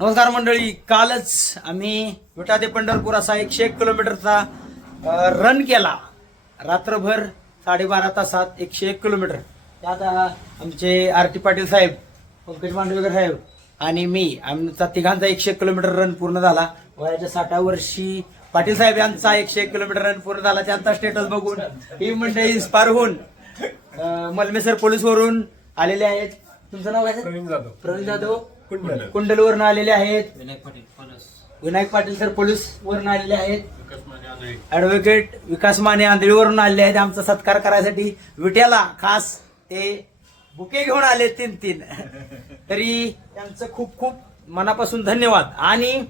नमस्कार मंडळी, कालच आम्ही विटा ते पंढरपूर असा 101 किलोमीटरचा रन केला. रात्रभर 12.5 तासात 101 किलोमीटर. त्यात आमचे आर.टी. पाटील साहेब, पंकज मांडवेकर साहेब आणि मी, आमचा तिघांचा 101 किलोमीटर रन पूर्ण झाला. वयाच्या 60 वर्षी पाटील साहेब यांचा 101 किलोमीटर रन पूर्ण झाला. त्यांचा स्टेटस बघून ही मंडळी इन्स्पायर होऊन मलमेसर पोलीस वरून आलेले आहेत. तुमचं नाव काय? प्रवीण जाधव कुंडलवरून आलेले आहेत. विनायक पाटील सर पोलीस वरून आलेले आहेत. ऍडव्होकेट विकास माने आंधळीवरून आलेले आहेत आमचा सत्कार करायसाठी. विट्याला खास ते बुके घेऊन आले 3 तरी त्यांचं खूप खूप मनापासून धन्यवाद. आणि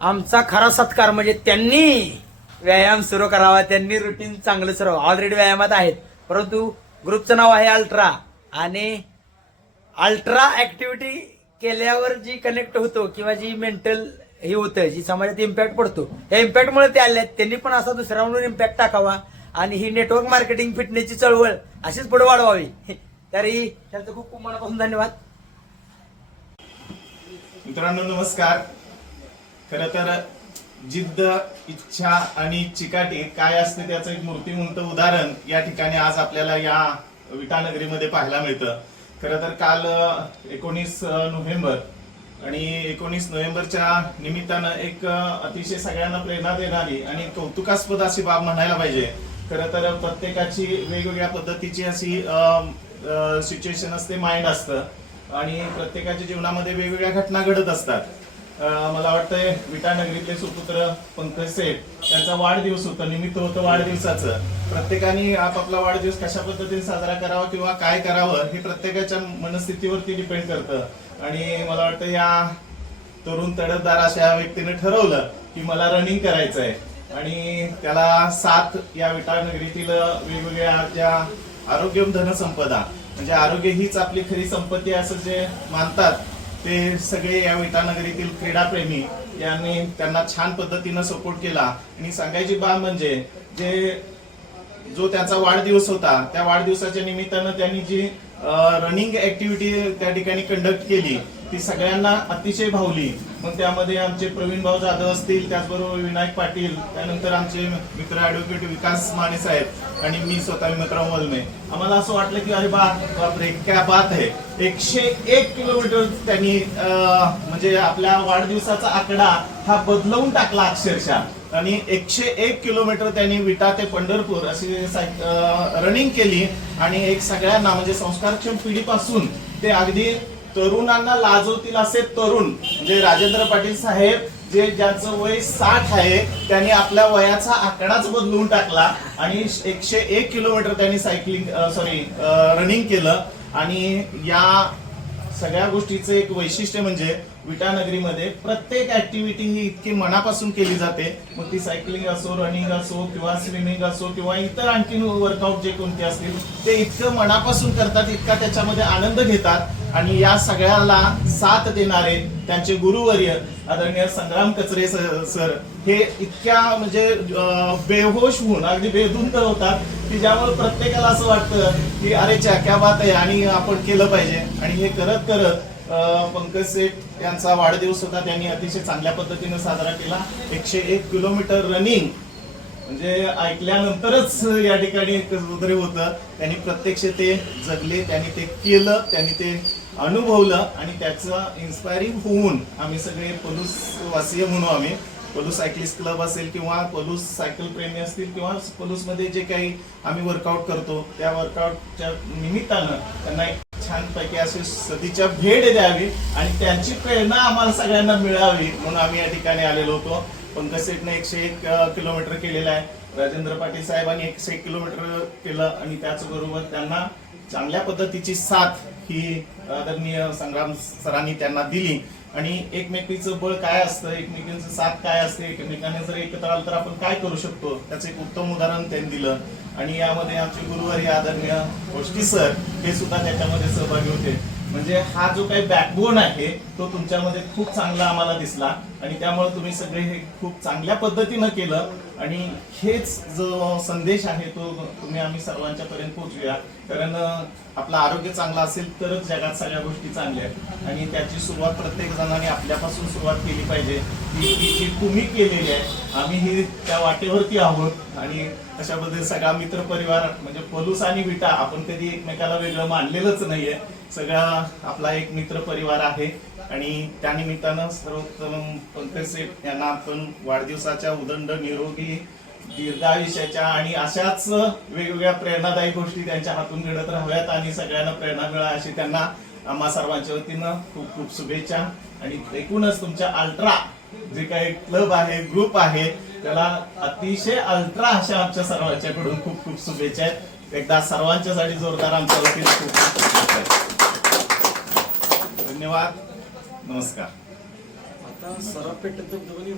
आमचा खरा सत्कार म्हणजे त्यांनी व्यायाम सुरू करावा, त्यांनी रुटीन चांगलं सुरू. ऑलरेडी व्यायामात आहेत, परंतु ग्रुपचं नाव आहे अल्ट्रा. आणि अल्ट्रा ऍक्टिव्हिटी केल्यावर जी कनेक्ट होतो किंवा जी मेंटल हे होतं, जी समाजात इम्पॅक्ट पडतो, त्या इम्पॅक्टमुळे ते आले आहेत. त्यांनी पण असा दुसऱ्यावरून इम्पॅक्ट टाकावा आणि ही नेटवर्क मार्केटिंग फिटनेसची चळवळ अशीच पुढे वाढवावी. तरी त्यांचं खूप खूप मनापासून धन्यवाद. मित्रांनो नमस्कार. खरं तर जिद्द, इच्छा आणि चिकाटी काय असते त्याचं एक मूर्तिमंत उदाहरण या ठिकाणी आज आपल्याला या विटानगरीमध्ये पाहायला मिळतं. खरं तर काल 19 नोव्हेंबर आणि 19 नोव्हेंबरच्या निमित्तानं एक अतिशय सगळ्यांना प्रेरणा देणारी आणि कौतुकास्पद अशी बाब म्हणायला पाहिजे. खरं तर प्रत्येकाची वेगवेगळ्या पद्धतीची अशी सिच्युएशन असते, माइंड असतं आणि प्रत्येकाच्या जीवनामध्ये वेगवेगळ्या घटना घडत असतात. मला वाटतंय विटानगरीतले सुपुत्र पंकज सेठ यांचा वाढदिवस होता, निमित्त होतं वाढदिवसाचं. प्रत्येकाने आपापला वाढदिवस कशा पद्धतीने साजरा करावा किंवा काय करावं हे प्रत्येकाच्या मनस्थितीवरती डिपेंड करतं. आणि मला वाटतं या तरुण तडफदार अशा व्यक्तीने ठरवलं की मला रनिंग करायचं आहे आणि त्याला साथ या विटानगरीतील वेगवेगळ्या ज्या आरोग्य धनसंपदा, म्हणजे आरोग्य हीच आपली खरी संपत्ती असं जे मानतात ते सगळे या विटानगरीतील क्रीडाप्रेमी यांनी त्यांना छान पद्धतीनं सपोर्ट केला. आणि सांगायची बाब म्हणजे जो त्यांचा वाढदिवस होता त्या वाढदिवसाच्या निमित्तानं त्यांनी जी रनिंग ऍक्टिव्हिटी त्या ठिकाणी कंडक्ट केली ती सगळ्यांना अतिशय भावली. मग त्यामध्ये आमचे प्रवीण भाऊ जाधव असतील, त्याचबरोबर विनायक पाटील, त्यानंतर आमचे मित्र ऍडव्होकेट विकास माने साहेब आणि मी स्वतः विमतराव मलमे. आम्हाला असं वाटलं की अरे बापरे क्या बात आहे. 101 किलोमीटर त्यांनी म्हणजे आपल्या वाढदिवसाचा आकडा हा बदलवून टाकला अक्षरशः. आणि 101 किलोमीटर त्यांनी विटा ते पंढरपूर अशी रनिंग केली. आणि एक सगळ्यांना म्हणजे संस्कारक्षम पिढीपासून ते अगदी तरुणांना लाजवतील असे तरुण म्हणजे राजेंद्र पाटील साहेब जे ज्यांचं वय 60 आहे त्यांनी आपल्या वयाचा आकडाच बदलून टाकला आणि 101 किलोमीटर त्यांनी रनिंग केलं. आणि या सगळ्या गोष्टीचं एक वैशिष्ट्य म्हणजे विटानगरीमध्ये प्रत्येक ऍक्टिव्हिटी ही इतकी मनापासून केली जाते. मग ती सायकलिंग असो, रनिंग असो किंवा स्विमिंग असो किंवा इतर आणखी वर्कआउट जे कोणते असतील ते इतकं मनापासून करतात, इतका त्याच्यामध्ये आनंद घेतात. आणि या सगळ्याला साथ देणारे त्यांचे गुरुवर्य आदरणीय संग्राम कचरे सर हे इतक्या म्हणजे बेहोश होऊन अगदी बेधुंद होतात की ज्यामुळे प्रत्येकाला असं वाटतं की अरे क्या बात आहे आणि आपण केलं पाहिजे. आणि हे करत करत पंकज सेठ यांचा वाढदिवस होता, त्यांनी अतिशय चांगल्या पद्धतीने साजरा केला. 101 किलोमीटर रनिंग म्हणजे ऐकल्यानंतरच या ठिकाणी कुठेतरी होतं. त्यांनी प्रत्यक्ष ते जगले, त्यांनी ते केलं, त्यांनी ते अनुभवलं आणि त्याचं इन्स्पायरिंग होऊन आम्ही सगळे पलूस वासीय म्हणून आम्ही पलूस सायकलिस्ट क्लब असेल किंवा पलूस सायकल प्रेमी असतील किंवा पलूसमध्ये जे काही आम्ही वर्कआउट करतो त्या वर्कआउटच्या निमित्तानं त्यांना एक छानपैकी अशी सदिच्छा भेट द्यावी आणि त्यांची प्रेरणा आम्हाला सगळ्यांना मिळावी म्हणून आम्ही या ठिकाणी आलेलो होतो. पंकज सेठने 101 किलोमीटर केलेला आहे, राजेंद्र पाटील साहेबांनी 101 किलोमीटर केलं आणि त्याचबरोबर त्यांना चांगल्या पद्धतीची साथ ही आदरणीय संग्राम सरांनी त्यांना दिली. आणि एकमेकीचं बळ काय असतं, एकमेकांचं साथ काय असते, एकमेकांनी जर एकत्र आलं तर आपण काय करू शकतो त्याचं एक उत्तम उदाहरण त्यांनी दिलं. आणि यामध्ये आमचे गुरुवारी आदरणीय गोष्टी सर हे सुद्धा त्याच्यामध्ये सहभागी होते. म्हणजे हा जो काही बॅकबोन आहे तो तुमच्यामध्ये खूप चांगला आम्हाला दिसला आणि त्यामुळे तुम्ही सगळे हे खूप चांगल्या पद्धतीनं केलं. आणि हेच जो संदेश आहे तो आम्ही सर्वांच्या पर्यंत पोहोचूया. कारण आपलं आरोग्य चांगलं असेल तरच जगात सगळ्या गोष्टी चांगल्या आहेत आणि त्याची सुरुवात प्रत्येक जणांनी आपल्यापासून सुरुवात केली पाहिजे. जी तुम्ही केलेली आहे, आम्ही त्या वाटेवरती आहोत आणि अशाबद्दल सगळा मित्र परिवार म्हणजे पलूस आणि विटा आपण कधी एकमेकाला वेगळं मानलेलंच नाहीये. सगळा आपला एक मित्र परिवार आहे आणि त्यानिमित्तानं सर्वोत्तम पंकज सेठ यांना आपण वाढदिवसाच्या उदंड निरोगी दीर्घायुष्याच्या आणि अशाच वेगवेगळ्या प्रेरणादायी गोष्टी त्यांच्या हातून घडत राहाव्यात आणि सगळ्यांना प्रेरणा मिळा अशी त्यांना आम्हा सर्वांच्या वतीनं खूप खूप शुभेच्छा. आणि एकूणच तुमच्या अल्ट्रा जे काही क्लब आहे, ग्रुप आहे, त्याला अतिशय अल्ट्रा अशा आमच्या सर्वांच्याकडून खूप खूप शुभेच्छा आहेत. एकदा सर्वांच्यासाठी जोरदार आमच्या वतीने खूप खूप शुभेच्छा. धन्यवाद. नमस्कार. आता सराव पेटत दोन्ही